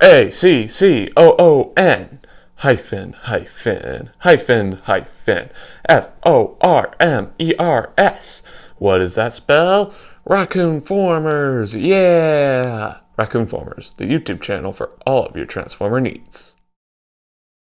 Raccoon hyphen hyphen hyphen hyphen Formers. What does that spell? Raccoon-Formers, yeah! Raccoon-Formers, the YouTube channel for all of your Transformer needs.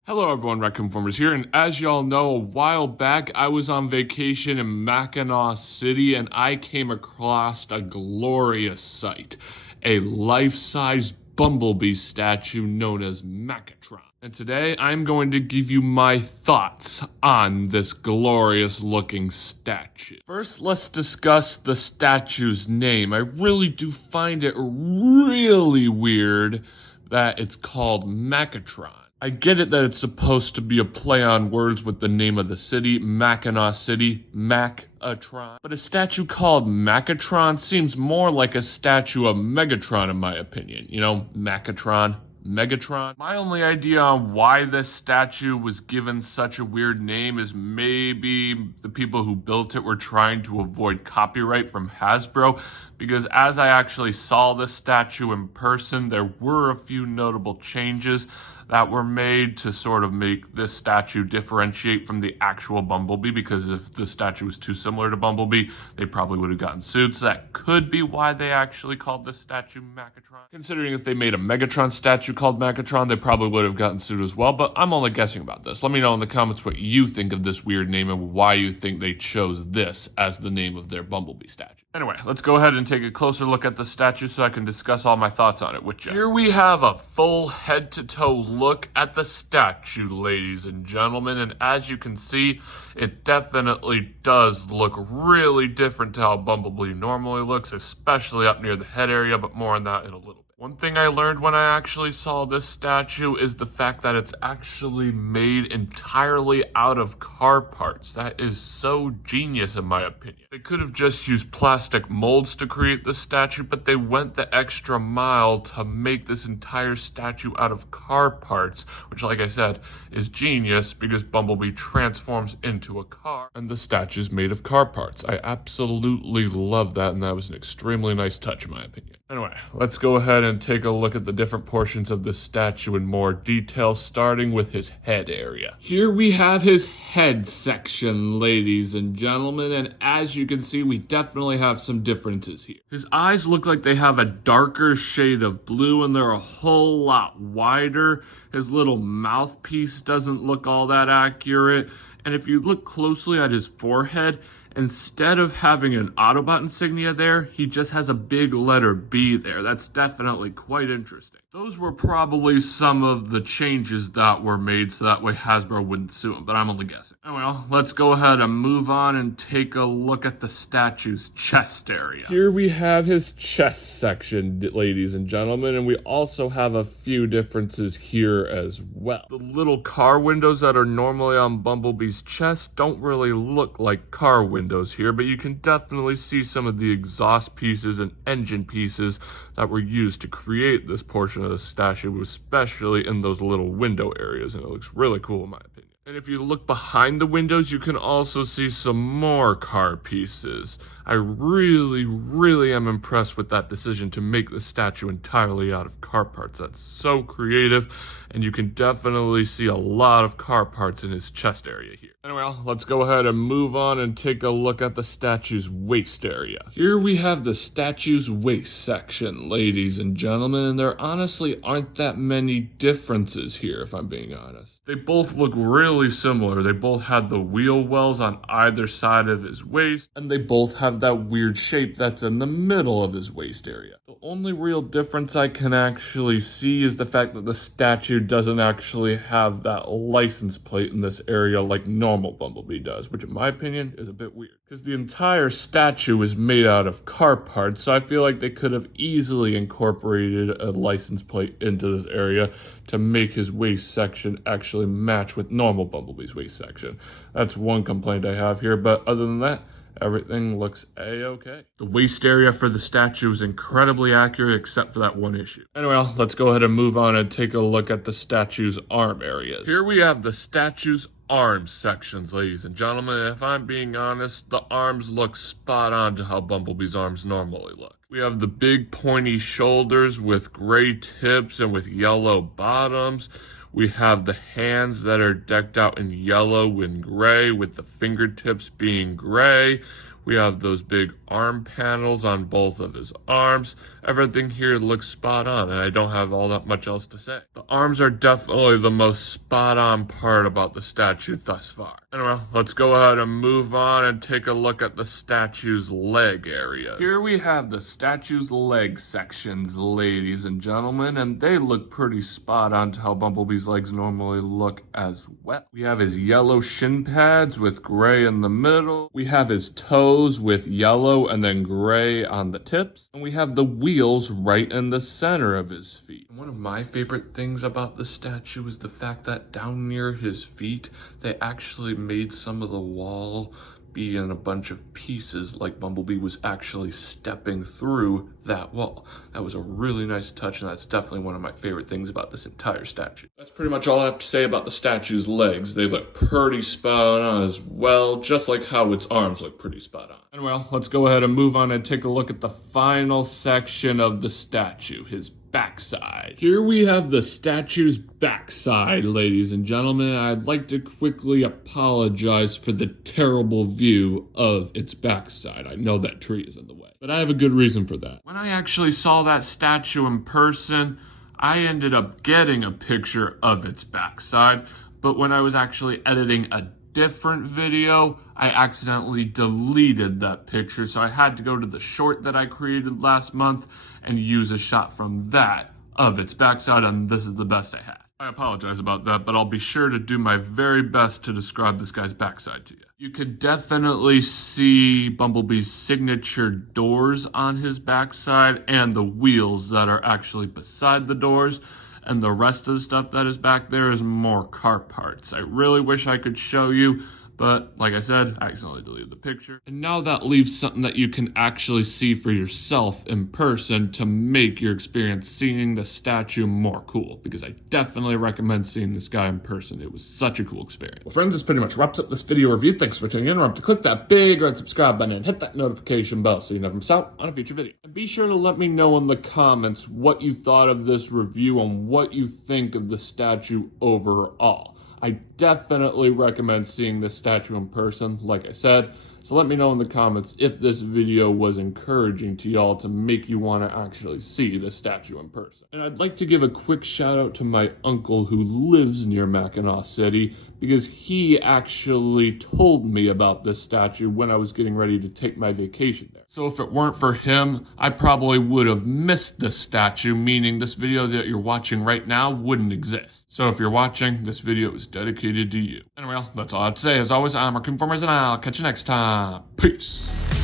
Hello everyone, Raccoon-Formers here, and as y'all know, a while back I was on vacation in Mackinaw City and I came across a glorious sight. A life-size Bumblebee statue known as Mack-A-Tron. And today I'm going to give you my thoughts on this glorious looking statue. First, let's discuss the statue's name. I really do find it really weird that it's called Mack-A-Tron. I get it that it's supposed to be a play on words with the name of the city, Mackinaw City, Mack-A-Tron. But a statue called Mack-A-Tron seems more like a statue of Megatron in my opinion. You know, Mack-A-Tron, Megatron. My only idea on why this statue was given such a weird name is maybe the people who built it were trying to avoid copyright from Hasbro, because as I actually saw this statue in person, there were a few notable changes that were made to sort of make this statue differentiate from the actual Bumblebee, because if the statue was too similar to Bumblebee, they probably would have gotten sued. So that could be why they actually called this statue Mack-A-Tron. Considering if they made a Megatron statue called Mack-A-Tron, they probably would have gotten sued as well, but I'm only guessing about this. Let me know in the comments what you think of this weird name and why you think they chose this as the name of their Bumblebee statue. Anyway, let's go ahead and take a closer look at the statue so I can discuss all my thoughts on it with you. Here we have a full head-to-toe look at the statue, ladies and gentlemen, and as you can see, it definitely does look really different to how Bumblebee normally looks, especially up near the head area, but more on that in a little bit. One thing I learned when I actually saw this statue is the fact that it's actually made entirely out of car parts. That is so genius in my opinion. They could have just used plastic molds to create this statue, but they went the extra mile to make this entire statue out of car parts, which, like I said, is genius because Bumblebee transforms into a car and the statue is made of car parts. I absolutely love that, and that was an extremely nice touch in my opinion. Anyway, let's go ahead and take a look at the different portions of this statue in more detail, starting with his head area. Here we have his head section, ladies and gentlemen, and as you can see, we definitely have some differences here. His eyes look like they have a darker shade of blue, and they're a whole lot wider. His little mouthpiece doesn't look all that accurate, and if you look closely at his forehead, instead of having an Autobot insignia there, he just has a big letter B there. That's definitely quite interesting. Those were probably some of the changes that were made so that way Hasbro wouldn't sue him, but I'm only guessing. Well, let's go ahead and move on and take a look at the statue's chest area. Here we have his chest section, ladies and gentlemen, and we also have a few differences here as well. The little car windows that are normally on Bumblebee's chest don't really look like car windows here, but you can definitely see some of the exhaust pieces and engine pieces that were used to create this portion of the statue, especially in those little window areas, and it looks really cool in my opinion. And if you look behind the windows, you can also see some more car pieces. I really am impressed with that decision to make the statue entirely out of car parts. That's so creative, and you can definitely see a lot of car parts in his chest area here. Anyway, let's go ahead and move on and take a look at the statue's waist area. Here we have the statue's waist section, ladies and gentlemen, and there honestly aren't that many differences here, if I'm being honest. They both look really similar. They both had the wheel wells on either side of his waist, and they both have that weird shape that's in the middle of his waist area. The only real difference I can actually see is the fact that the statue doesn't actually have that license plate in this area like normal Bumblebee does, which in my opinion is a bit weird, because the entire statue is made out of car parts, so I feel like they could have easily incorporated a license plate into this area to make his waist section actually match with normal Bumblebee's waist section. That's one complaint I have here, but other than that, everything looks a-okay. The waist area for the statue is incredibly accurate except for that one issue. Anyway, let's go ahead and move on and take a look at the statue's arm areas. Here we have the statue's arm sections, ladies and gentlemen. If I'm being honest, the arms look spot on to how Bumblebee's arms normally look. We have the big pointy shoulders with gray tips and with yellow bottoms. We have the hands that are decked out in yellow and gray with the fingertips being gray. We have those big arm panels on both of his arms. Everything here looks spot on, and I don't have all that much else to say. The arms are definitely the most spot on part about the statue thus far. Anyway, let's go ahead and move on and take a look at the statue's leg areas. Here we have the statue's leg sections, ladies and gentlemen, and they look pretty spot on to how Bumblebee's legs normally look as well. We have his yellow shin pads with gray in the middle. We have his toes with yellow and then gray on the tips. And we have the wheels right in the center of his feet. And one of my favorite things about the statue is the fact that down near his feet, they actually made some of the wall be in a bunch of pieces, like Bumblebee was actually stepping through that wall. That was a really nice touch, and that's definitely one of my favorite things about this entire statue. That's pretty much all I have to say about the statue's legs. They look pretty spot on as well, just like how its arms look pretty spot on. Anyway, let's go ahead and move on and take a look at the final section of the statue, his backside. Here we have the statue's backside, ladies and gentlemen. I'd like to quickly apologize for the terrible view of its backside. I know that tree is in the way, but I have a good reason for that. When I actually saw that statue in person, I ended up getting a picture of its backside, but when I was actually editing a different video, I accidentally deleted that picture, so I had to go to the short that I created last month and use a shot from that of its backside, and this is the best I had. I apologize about that, but I'll be sure to do my very best to describe this guy's backside to you. You could definitely see Bumblebee's signature doors on his backside and the wheels that are actually beside the doors, and the rest of the stuff that is back there is more car parts. I really wish I could show you, but like I said, I accidentally deleted the picture. And now that leaves something that you can actually see for yourself in person to make your experience seeing the statue more cool, because I definitely recommend seeing this guy in person. It was such a cool experience. Well, friends, this pretty much wraps up this video review. Thanks for tuning in. Remember to click that big red subscribe button and hit that notification bell so you never miss out on a future video. And be sure to let me know in the comments what you thought of this review and what you think of the statue overall. I definitely recommend seeing this statue in person, like I said. So let me know in the comments if this video was encouraging to y'all to make you want to actually see this statue in person. And I'd like to give a quick shout out to my uncle who lives near Mackinaw City, because he actually told me about this statue when I was getting ready to take my vacation there. So if it weren't for him, I probably would have missed this statue, meaning this video that you're watching right now wouldn't exist. So if you're watching, this video is dedicated to you. Anyway, that's all I have to say. As always, I'm Raccoon-Formers, and I'll catch you next time. Peace.